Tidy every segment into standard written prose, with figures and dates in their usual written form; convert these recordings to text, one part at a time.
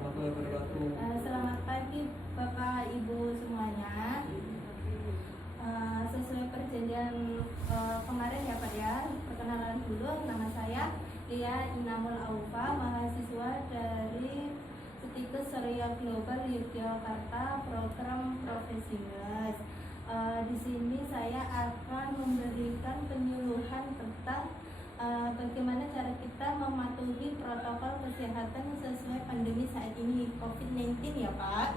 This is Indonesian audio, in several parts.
warahmatullahi wabarakatuh. Selamat pagi Bapak Ibu semuanya. Sesuai perjanjian kemarin ya Pak ya, perkenalan dulu, nama saya Lia Inamul Aufa, mahasiswa dari Statistics Surya Global Yogyakarta, program Profesional. Di sini saya akan memberikan penyuluhan tentang bagaimana cara kita mematuhi protokol kesehatan sesuai pandemi saat ini COVID-19 ya Pak.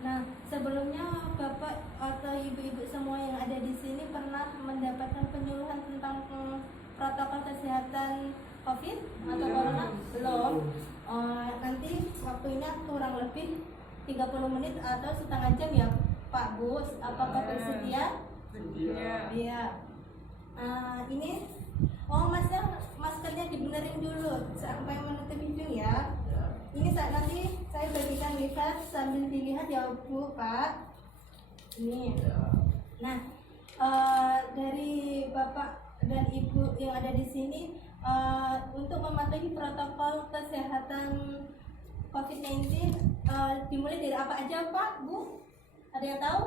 Nah, sebelumnya Bapak atau Ibu-ibu semua yang ada di sini pernah mendapatkan penyuluhan tentang protokol kesehatan COVID atau corona? Belum. Nanti waktunya kurang lebih 30 menit atau setengah jam ya Pak Bu. Apakah bersedia? Iya. Ini maskernya dibenerin dulu sampai menutup hidung ya. Ini nanti saya bagikan lihat sambil dilihat ya Bu Pak. Ini. Nah, dari Bapak dan Ibu yang ada di sini untuk mematuhi protokol kesehatan COVID-19 dimulai dari apa aja Pak Bu? Ada yang tahu?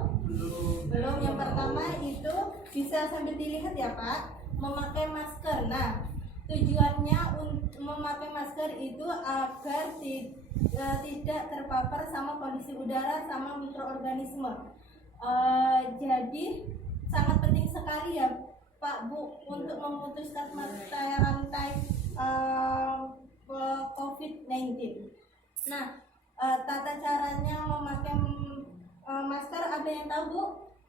Belum. Yang pertama itu bisa sambil dilihat ya Pak, memakai masker. Nah, tujuannya untuk memakai masker itu agar tidak terpapar sama kondisi udara sama mikroorganisme. Jadi sangat penting sekali ya Pak Bu untuk memutuskan mata rantai COVID-19. Nah, tata caranya memakai masker ada yang tahu Bu?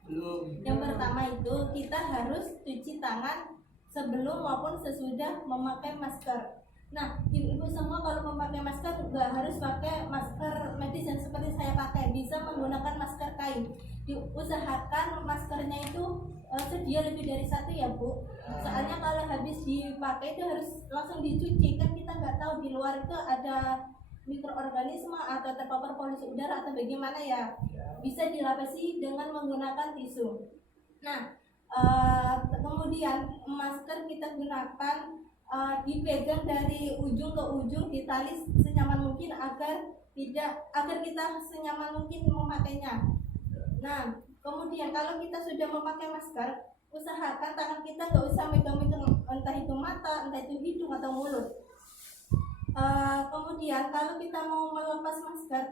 Belum. Yang pertama itu kita harus cuci tangan sebelum maupun sesudah memakai masker. Nah, ibu-ibu semua kalau memakai masker nggak harus pakai masker medis yang seperti saya pakai, bisa menggunakan masker kain. Diusahakan maskernya itu sedia lebih dari satu ya Bu. Soalnya kalau habis dipakai itu harus langsung dicuci, kan kita nggak tahu di luar itu ada mikroorganisme atau terpapar polusi udara atau bagaimana ya. Bisa dilapisi dengan menggunakan tisu. Nah, kemudian masker kita gunakan dipegang dari ujung ke ujung, ditali senyaman mungkin agar kita senyaman mungkin memakainya. Nah, kemudian kalau kita sudah memakai masker, usahakan tangan kita nggak usah megang-megang entah itu mata, entah itu hidung atau mulut. Kemudian kalau kita mau melepas masker,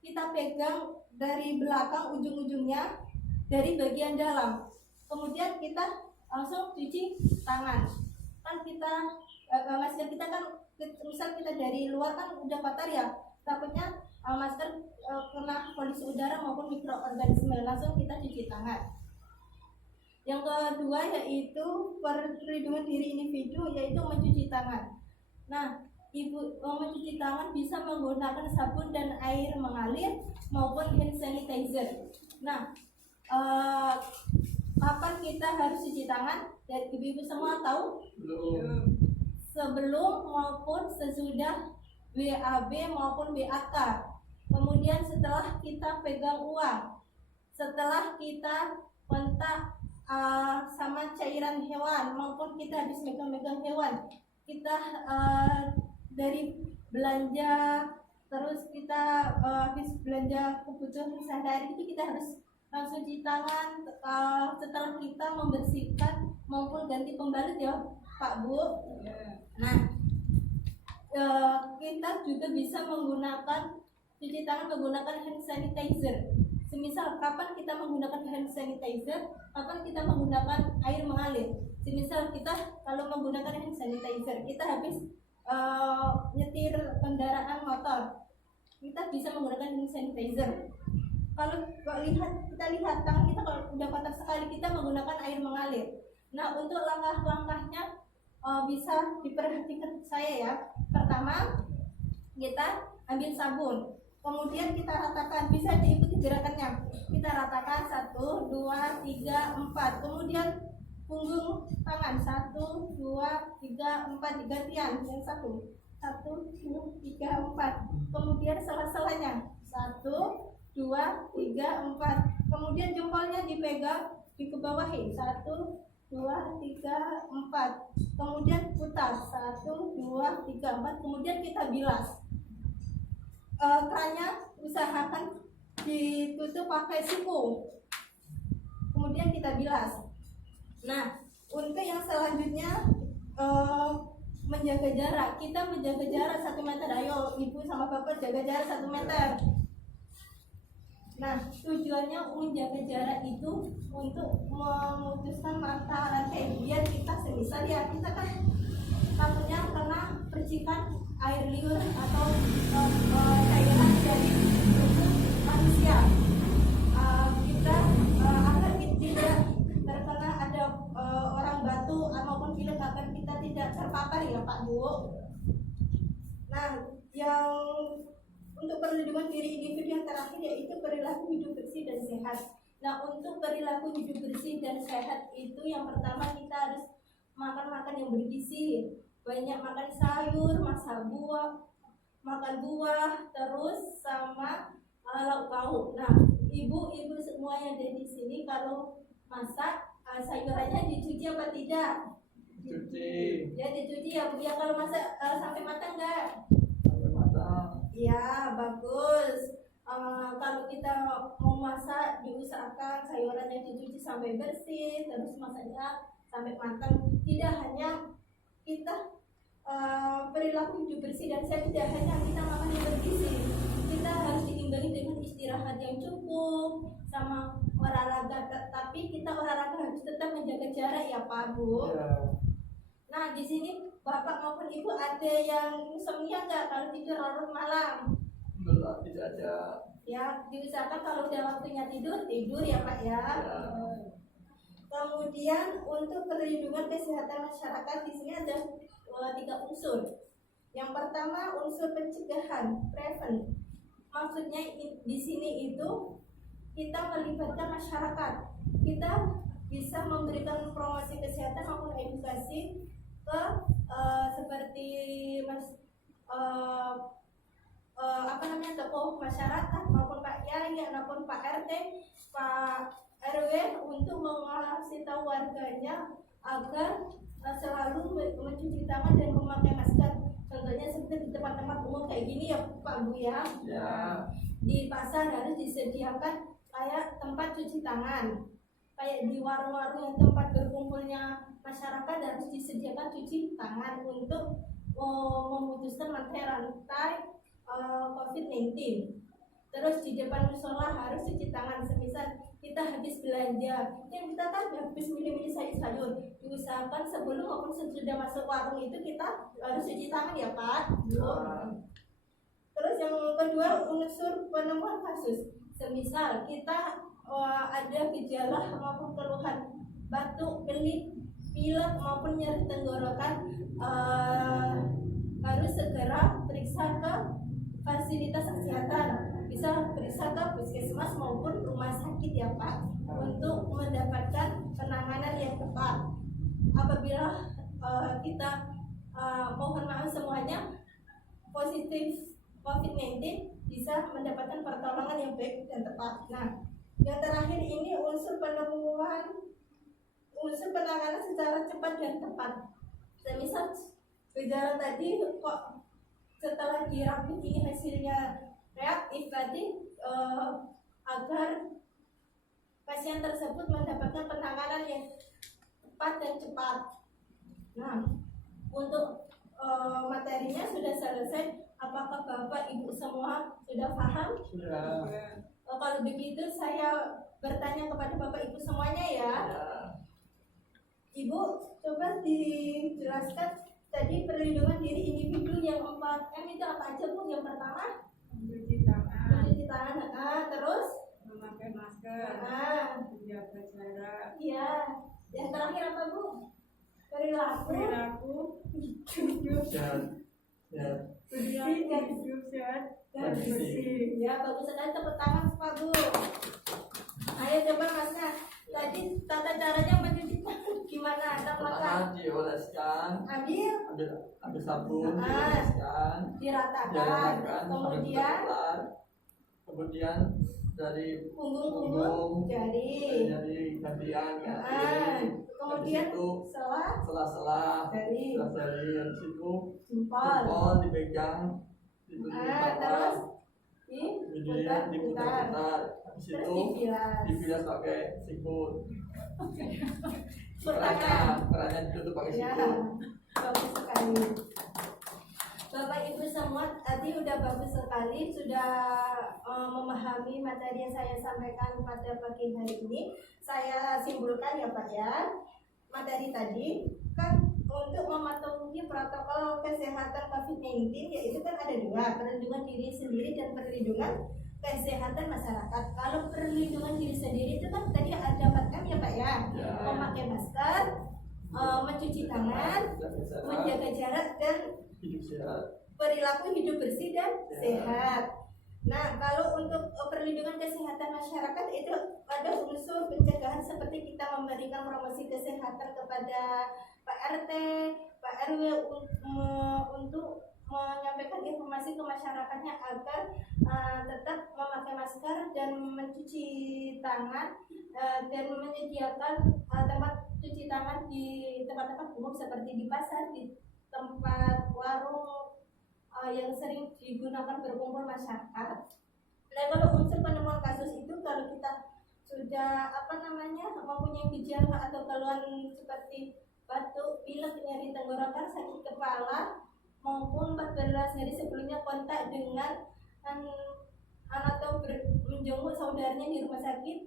kita pegang dari belakang ujung-ujungnya dari bagian dalam. Kemudian kita langsung cuci tangan. Kan kita masker kita kan misal kita dari luar kan udah kotor ya, takutnya masker kena polusi udara maupun mikroorganisme, langsung kita cuci tangan. Yang kedua yaitu perlindungan diri individu, yaitu mencuci tangan. Nah, Ibu mencuci tangan bisa menggunakan sabun dan air mengalir maupun hand sanitizer. Nah, kapan kita harus cuci tangan? Dan ibu-ibu semua tahu? Belum. Sebelum maupun sesudah WAB maupun WAK. Kemudian setelah kita pegang uang, setelah kita kontak sama cairan hewan maupun kita habis megang-megang hewan, kita dari belanja, terus kita habis belanja kebutuhan sehari-hari itu kita harus langsung cuci tangan setelah kita membersihkan maupun ganti pembalut ya Pak Bu. Nah, kita juga bisa menggunakan cuci tangan menggunakan hand sanitizer. Semisal kapan kita menggunakan hand sanitizer, kapan kita menggunakan air mengalir. Semisal kita kalau menggunakan hand sanitizer, kita habis nyetir kendaraan motor, kita bisa menggunakan hand sanitizer. Kalau kita lihat tangan kita kalau udah kotor sekali, kita menggunakan air mengalir. Nah, untuk langkah-langkahnya bisa diperhatikan saya ya. Pertama, kita ambil sabun, kemudian kita ratakan, bisa diikuti gerakannya. Kita ratakan 1, 2, 3, 4. Kemudian punggung tangan 1, 2, 3, 4 digantian yang 1, 2, 3, 4. Kemudian sela-selanya 1, 2, 3, 4. Kemudian jempolnya dipegang, dikebawahi 1, 2, 3, 4. Kemudian putar 1, 2, 3, 4. Kemudian kita bilas. kerannya usahakan ditutup pakai siku, kemudian kita bilas. Nah, untuk yang selanjutnya menjaga jarak, kita menjaga jarak 1 meter. Ayo ibu sama bapak jaga jarak 1 meter. Nah, tujuannya menjaga jarak itu untuk memutuskan mata rantai, biar kita semisal ya kita kan takutnya kena percikan air liur atau cairan dari tubuh manusia. Kita agar kita tidak terkena ada orang batu maupun pilek, agar kita tidak terpapar ya Pak Bu. Nah, yang untuk perlindungan diri individu yang terakhir yaitu perilaku hidup bersih dan sehat. Nah, untuk perilaku hidup bersih dan sehat itu yang pertama kita harus makan yang bergizi, banyak makan sayur, makan buah, terus sama lauk pauk. Nah, ibu-ibu semua yang ada di sini kalau masak sayurannya dicuci apa tidak? Cuci. Ya dicuci ya Bu. Ya kalau masak sampai matang enggak? Sampai matang. Ya bagus. Kalau kita mau masak diusahakan sayurannya dicuci sampai bersih, terus masaknya sampai matang. Tidak hanya kita perilaku hidup bersih dan sehat, tidak hanya kita makan yang bergizi, kita harus diimbangi dengan istirahat yang cukup sama olahraga. Tapi kita olahraga harus tetap menjaga jarak ya Pak Bu. Ya. Nah, di sini Bapak maupun Ibu ada yang insomnia nggak kalau tidur larut malam? Belum, tidak ada. Ya, diusahakan kalau udah waktunya tidur ya Pak ya. Ya. Kemudian untuk perlindungan kesehatan masyarakat di sini ada 3 unsur. Yang pertama unsur pencegahan, prevent. Maksudnya di sini itu kita melibatkan masyarakat. Kita bisa memberikan promosi kesehatan maupun edukasi ke seperti tokoh masyarakat maupun Pak Yai maupun Pak RT, Pak RW untuk mengasih tahu warganya agar selalu mencuci tangan dan memakai masker. Contohnya seperti di tempat-tempat umum kayak gini ya Pak Bu ya. Ya. Di pasar harus disediakan kayak tempat cuci tangan. Kayak di warung-warung yang tempat berkumpulnya masyarakat harus disediakan cuci tangan untuk memutuskan rantai COVID-19. Terus di depan musola harus cuci tangan. Semisal kita habis belanja, yang kita kan habis milih-milih sayur, diusahakan sebelum maupun sesudah masuk warung itu kita harus cuci tangan ya Pak. Terus yang kedua unsur penemuan kasus. Semisal kita ada gejala maupun keluhan batuk, pilek maupun nyeri tenggorokan, harus segera periksa ke fasilitas kesehatan. Bisa periksa ke puskesmas maupun rumah sakit ya Pak, untuk mendapatkan penanganan yang tepat. Apabila kita mohon maaf semuanya positif COVID-19, bisa mendapatkan pertolongan yang baik dan tepat. Nah, yang terakhir ini unsur penanganan secara cepat dan tepat. Semisal gejala tadi kok setelah dirapit ini hasilnya reaktif, berarti agar pasien tersebut mendapatkan penanganan yang tepat dan cepat. Nah, untuk materinya sudah selesai. Apakah Bapak Ibu semua sudah paham? Sudah. Kalau begitu saya bertanya kepada Bapak Ibu semuanya ya. Ibu coba dijelaskan tadi perlindungan diri individu yang 4M itu apa aja Bu? Yang pertama mencuci tangan, terus memakai masker, menjaga jarak. Iya. Yang terakhir apa Bu? Perilaku Hidup Ya. hidup sehat dan bersih. Ya, bagus sekali, tepuk tangan Pak Bu. Ayo coba Masnya, tadi tata caranya mencuci tangan gimana? Pertama dioleskan, Ambil, ambil sabun, dioleskan, diratakan, sampai kemudian dari punggung jari, gantian ya. kemudian itu sela-sela dari dari situ jempol, dipegang, terus Jadi diputar-putar. Habis Terus itu dibilas. dibilas pakai sikut. Pertama. Kerannya ditutup pakai Ya, sikut. bagus sekali. Bapak Ibu semua tadi udah bagus sekali, sudah memahami materi yang saya sampaikan pada pagi hari ini. Saya simpulkan ya Pak ya, materi tadi kan untuk mematuhi protokol kesehatan COVID-19 yaitu kan ada dua, perlindungan diri sendiri dan perlindungan kesehatan masyarakat. Kalau perlindungan diri sendiri itu kan tadi ada 4M ya Pak ya, Ya. memakai masker, mencuci tangan, menjaga jarak dan Hidup sehat. perilaku hidup bersih dan Ya. sehat. Nah, kalau untuk perlindungan kesehatan masyarakat itu ada unsur pencegahan seperti kita memberikan promosi kesehatan kepada Pak RT, Pak RW untuk menyampaikan informasi ke masyarakatnya agar tetap memakai masker dan mencuci tangan dan menyediakan tempat cuci tangan di tempat-tempat umum seperti di pasar, di tempat warung yang sering digunakan berkumpul masyarakat. Nah, kalau unsur penemuan kasus itu kalau kita sudah mempunyai gejala atau keluhan seperti batuk, pilek, nyeri tenggorokan, sakit kepala maupun 14 hari sebelumnya kontak dengan atau menjenguk saudaranya di rumah sakit,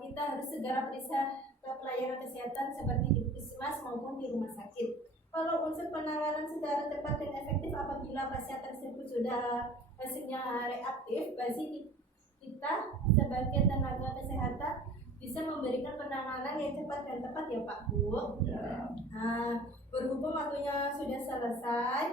kita harus segera periksa ke pelayanan kesehatan seperti di puskesmas maupun di rumah sakit. Kalau unsur penanganan secara cepat dan efektif apabila pasien tersebut sudah hasilnya reaktif, berarti kita sebagai tenaga kesehatan bisa memberikan penanganan yang cepat dan tepat ya Pak Bu. Ya. Berhubung waktunya sudah selesai,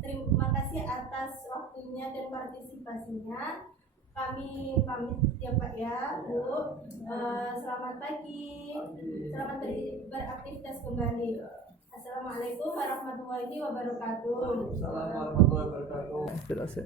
terima kasih atas waktunya dan partisipasinya. Kami pamit ya Pak ya Bu. Selamat pagi, selamat beraktivitas kembali. Assalamualaikum warahmatullahi wabarakatuh. Waalaikumsalam warahmatullahi wabarakatuh. Jelas ya.